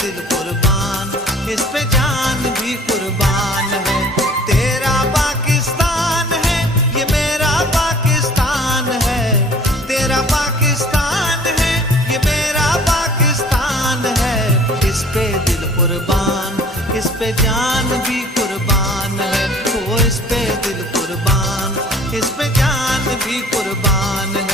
दिल कुर्बान, इस पे जान भी कुर्बान है। तेरा पाकिस्तान है, ये मेरा पाकिस्तान है। तेरा पाकिस्तान है, ये मेरा पाकिस्तान है। इस पे दिल कुर्बान, इस पे जान भी कुर्बान है। वो इस पे दिल कुर्बान, इस पे जान भी कुर्बान है।